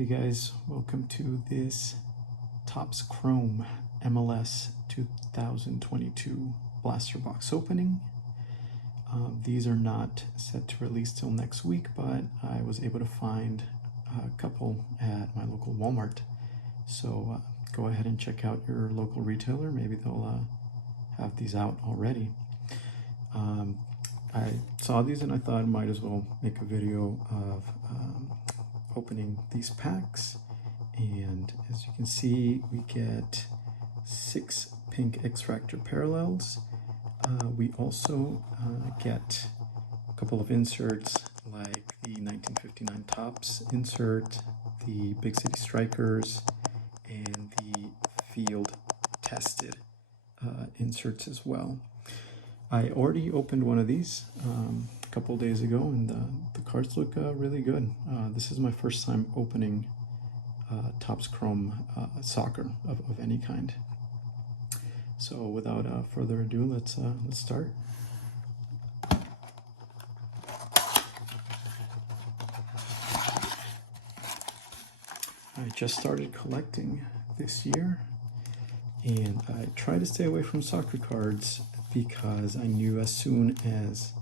Hey guys, welcome to this Topps Chrome MLS 2022 blaster box opening. These are not set to release till next week, but I was able to find a couple at my local Walmart. So go ahead and check out your local retailer. Maybe they'll have these out already. I saw these and I thought I might as well make a video of opening these packs. And as you can see, we get 6 pink X-Fractor parallels. We also get a couple of inserts like the 1959 Topps insert, the Big City Strikers, and the field tested inserts as well. I already opened one of these a couple of days ago, and the cards look really good. This is my first time opening Topps Chrome soccer of any kind. So without further ado, let's start. I just started collecting this year, and I try to stay away from soccer cards because I knew as soon as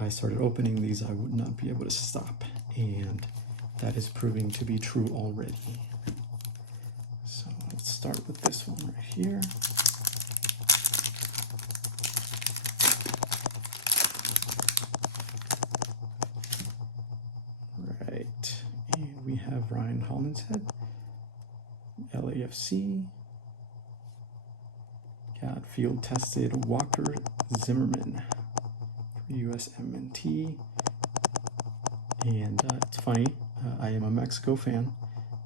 I started opening these I would not be able to stop, and that is proving to be true already. So let's start with this one right here. Right, and we have Ryan Hollinshead, LAFC. Got field tested Walker Zimmerman for USMNT. And it's funny, I am a Mexico fan,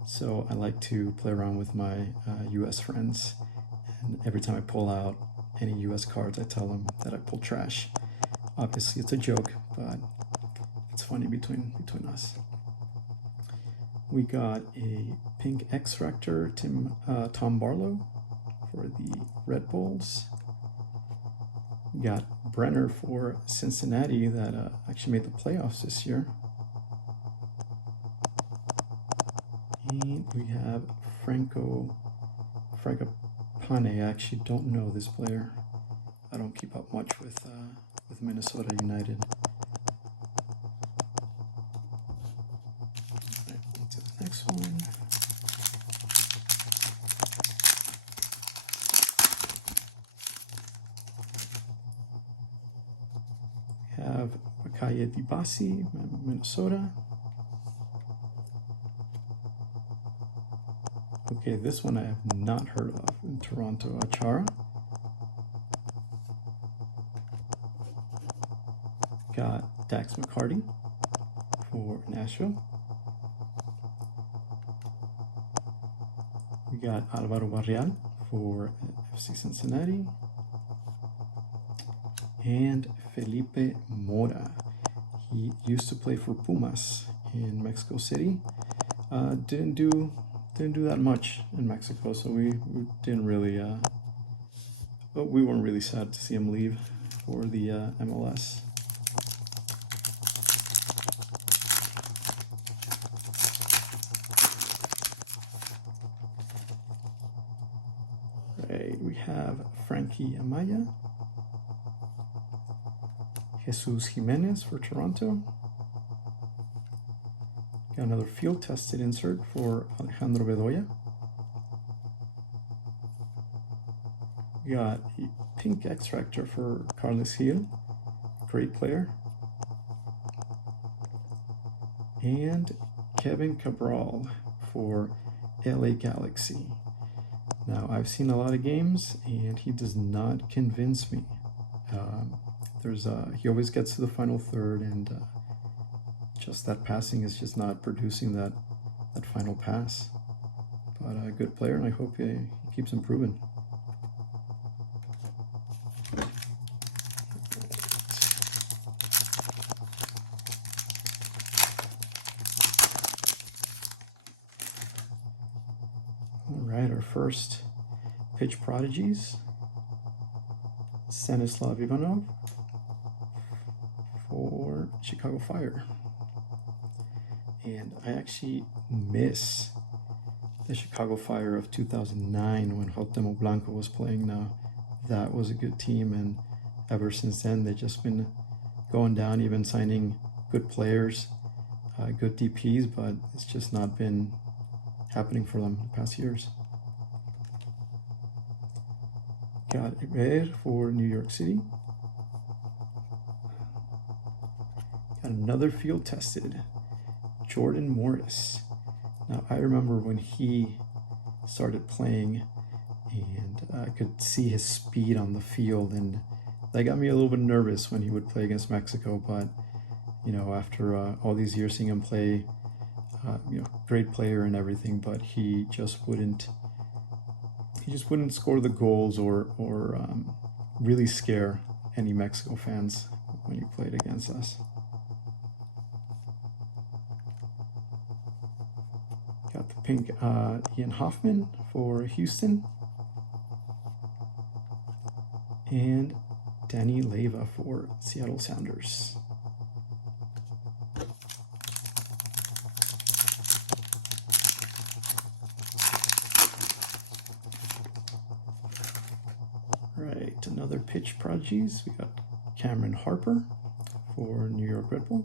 so I like to play around with my US friends. And every time I pull out any US cards, I tell them that I pull trash. Obviously, it's a joke, but it's funny between us. We got a pink X-Fractor Tom Barlow for the Red Bulls. We got Brenner for Cincinnati that actually made the playoffs this year. And we have Francopane. I actually don't know this player. I don't keep up much with Minnesota United. Right, on to the next one. We have Makaya Dibasi, Minnesota. Okay, this one I have not heard of. In Toronto, Achara. Got Dax McCarty for Nashville. We got Alvaro Barrial for FC Cincinnati. And Felipe Mora. He used to play for Pumas in Mexico City. Didn't do that much in Mexico, so we didn't really we weren't really sad to see him leave for the MLS. Right, we have Frankie Amaya, Jesus Jimenez for Toronto. Got another field tested insert for Alejandro Bedoya. We got a pink X-Fractor for Carlos Gil, great player. And Kevin Cabral for LA Galaxy. Now, I've seen a lot of games and he does not convince me. He always gets to the final third, and just that passing is just not producing that final pass. But a good player, and I hope he keeps improving. All right, our first pitch prodigies. Stanislav Ivanov for Chicago Fire. And I actually miss the Chicago Fire of 2009 when Cuauhtémoc Blanco was playing. Now, that was a good team, and ever since then, they've just been going down, even signing good players, good DPs, but it's just not been happening for them the past years. Got Herrera for New York City. Got another field tested, Jordan Morris. Now, I remember when he started playing, and I could see his speed on the field, and that got me a little bit nervous when he would play against Mexico. But you know, after all these years seeing him play, you know, great player and everything, but he just wouldn't score the goals or really scare any Mexico fans when he played against us. Got the pink Ian Hoffman for Houston. And Danny Leyva for Seattle Sounders. Right, another pitch prodigies. We got Cameron Harper for New York Red Bull.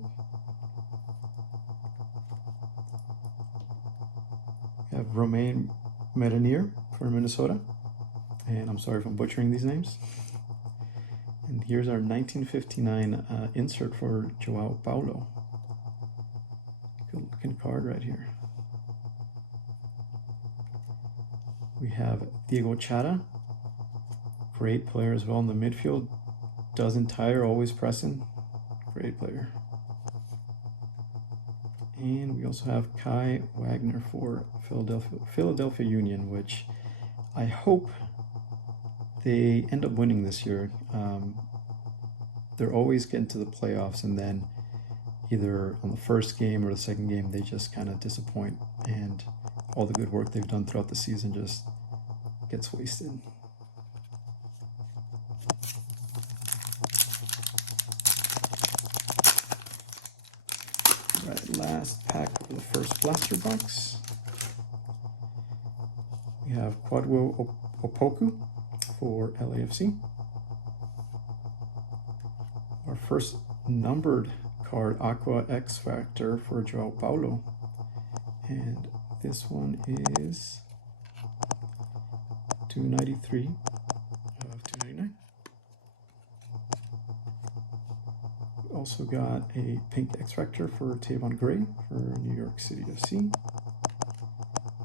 We have Romain Merenier for Minnesota. And I'm sorry if I'm butchering these names. And here's our 1959 insert for Joao Paulo. Good looking card right here. We have Diego Chara. Great player as well in the midfield. Doesn't tire, always pressing. Great player. And we also have Kai Wagner for Philadelphia Union, which I hope they end up winning this year. They're always getting to the playoffs, and then either on the first game or the second game, they just kind of disappoint, and all the good work they've done throughout the season just gets wasted. Right, last pack of the first blaster box. We have Kwadwo Opoku for LAFC. Our first numbered card, Aqua X Factor for Joao Paulo. And this one is 293 of 299. We also got a pink X Factor for Tavon Gray for New York City FC.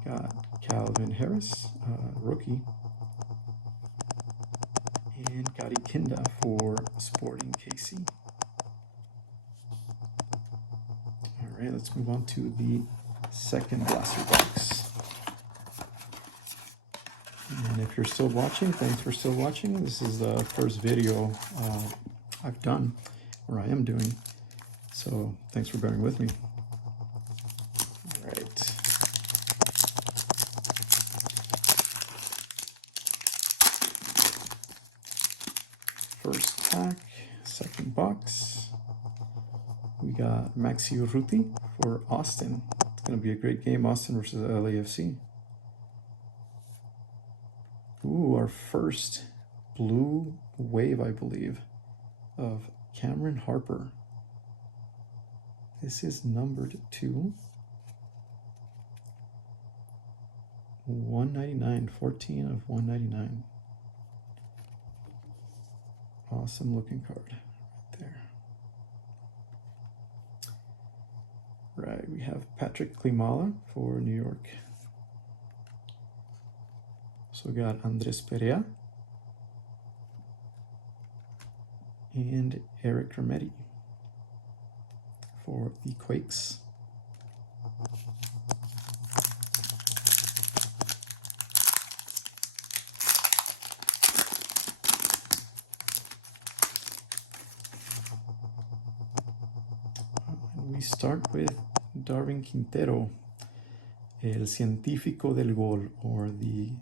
Got Calvin Harris, rookie. And Gadi Kinda for Sporting KC. All right, let's move on to the second blaster box. And if you're still watching, thanks for still watching. This is the first video I've done, or I am doing. So thanks for bearing with me. All right. First pack, second box. We got Maxi Urruti for Austin. It's going to be a great game, Austin versus LAFC. Ooh, our first blue wave, I believe, of Cameron Harper. This is numbered to 199, 14 of 199. Awesome looking card right there. Right, we have Patrick Klimala for New York. So we got Andres Perea and Eric Rametti for the Quakes. We start with Darwin Quintero, el científico del gol, or the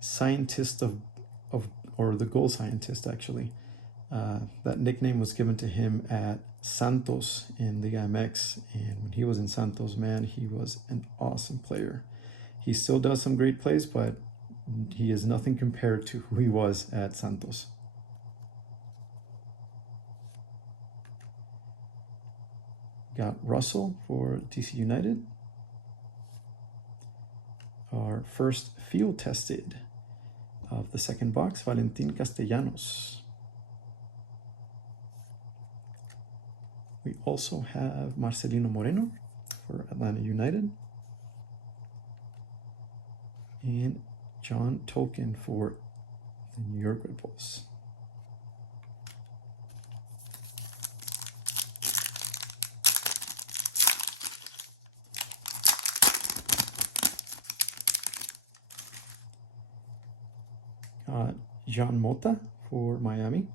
scientist or the goal scientist actually. That nickname was given to him at Santos in Liga MX, and when he was in Santos, man, he was an awesome player. He still does some great plays, but he is nothing compared to who he was at Santos. Got Russell for DC United. Our first field tested of the second box, Valentin Castellanos. We also have Marcelino Moreno for Atlanta United. And John Tolkien for the New York Red Bulls. Got Jean Mota for Miami.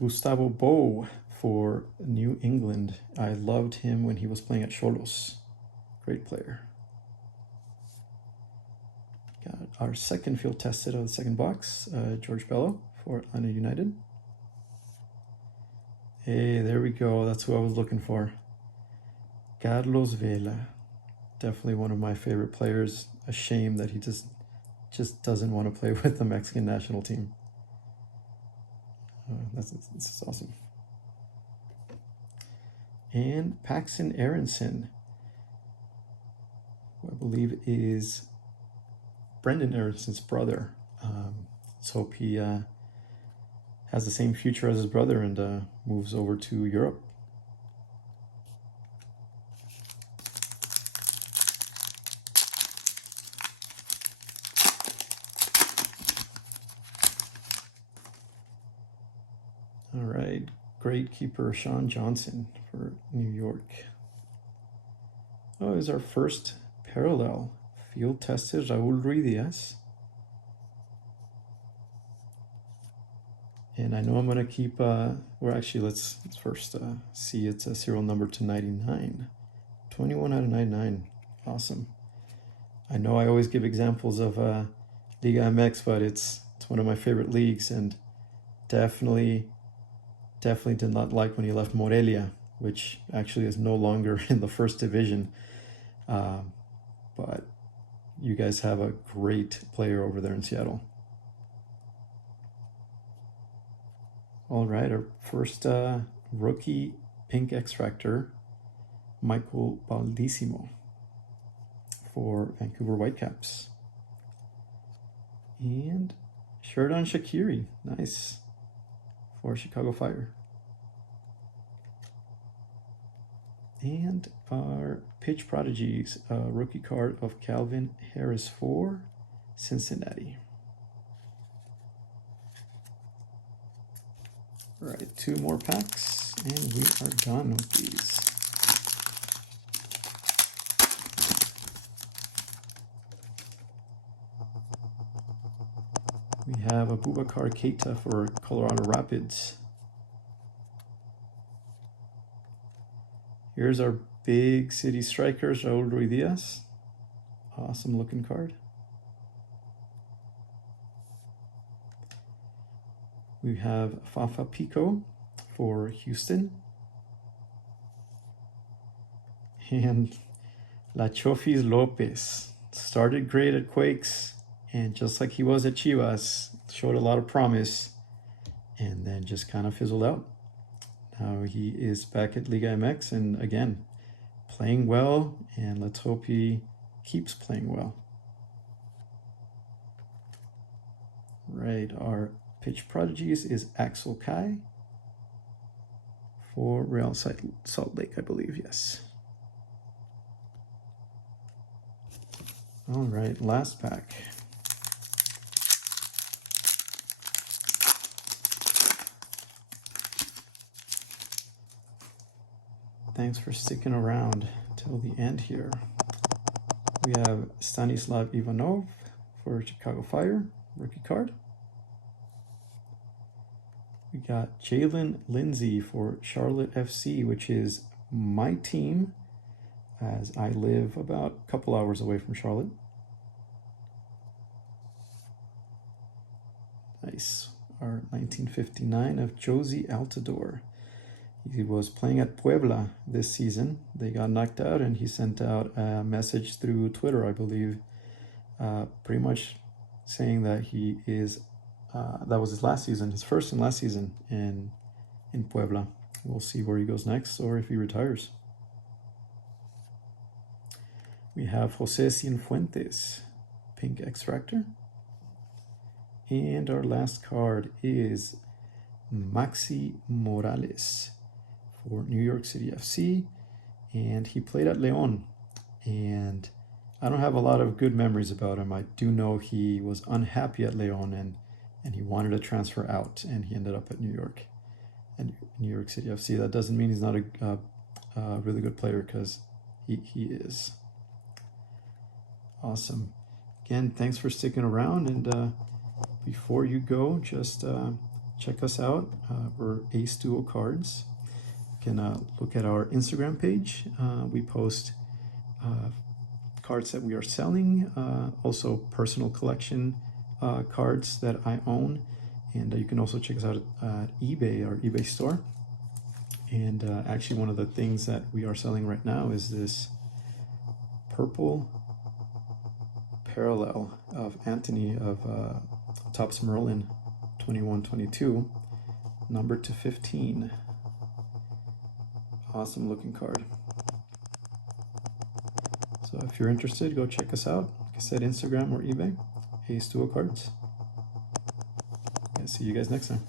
Gustavo Bo for New England. I loved him when he was playing at Xolos. Great player. Got our second field tested of the second box, George Bello for Atlanta United. Hey, there we go. That's who I was looking for. Carlos Vela. Definitely one of my favorite players. A shame that he just doesn't want to play with the Mexican national team. This is awesome. And Paxton Aronson, who I believe is Brendan Aronson's brother. Let's hope he has the same future as his brother and moves over to Europe. All right, great keeper Sean Johnson for New York. Oh, is our first parallel field tested Raul Ruiz. And I know I'm gonna keep, let's first see it's a serial number to 99. 21 out of 99, awesome. I know I always give examples of Liga MX, but it's one of my favorite leagues, and definitely did not like when he left Morelia, which actually is no longer in the first division. But you guys have a great player over there in Seattle. All right, our first rookie pink extractor, Michael Baldissimo for Vancouver Whitecaps. And Sheridan Shaqiri, nice, for Chicago Fire. And our pitch prodigies, rookie card of Calvin Harris for Cincinnati. All right, 2 more packs, and we are done with these. We have a Boubacar Keita for Colorado Rapids. Here's our big city strikers, Raul Ruiz. Awesome looking card. We have Fafa Pico for Houston. And La Chofis Lopez. Started great at Quakes, and just like he was at Chivas, showed a lot of promise, and then just kind of fizzled out. Now he is back at Liga MX, and again, playing well, and let's hope he keeps playing well. Right, our pitch prodigies is Axel Kai for Real Salt Lake, I believe, yes. All right, last pack. Thanks for sticking around till the end here. We have Stanislav Ivanov for Chicago Fire, rookie card. We got Jalen Lindsay for Charlotte FC, which is my team, as I live about a couple hours away from Charlotte. Nice. our 1959 of Josie Altidore. He was playing at Puebla this season. They got knocked out, and he sent out a message through Twitter, I believe, pretty much saying that he is, that was his last season, his first and last season in Puebla. We'll see where he goes next or if he retires. We have Jose Cienfuentes, pink X-Fractor. And our last card is Maxi Morales for New York City FC. And he played at León. And I don't have a lot of good memories about him. I do know he was unhappy at León and he wanted to transfer out, and he ended up at New York and New York City FC. That doesn't mean he's not a really good player, because he is. Awesome. Again, thanks for sticking around, and before you go, just check us out. We're Ace Duo Cards. You can look at our Instagram page. We post cards that we are selling, also personal collection cards that I own, and you can also check us out at eBay, our eBay store. And actually, one of the things that we are selling right now is this purple parallel of Anthony of Topps Merlin 21-22, numbered to 15. Awesome looking card. So if you're interested, go check us out. Like I said, Instagram or eBay, Ace Duo Cards. I'll see you guys next time.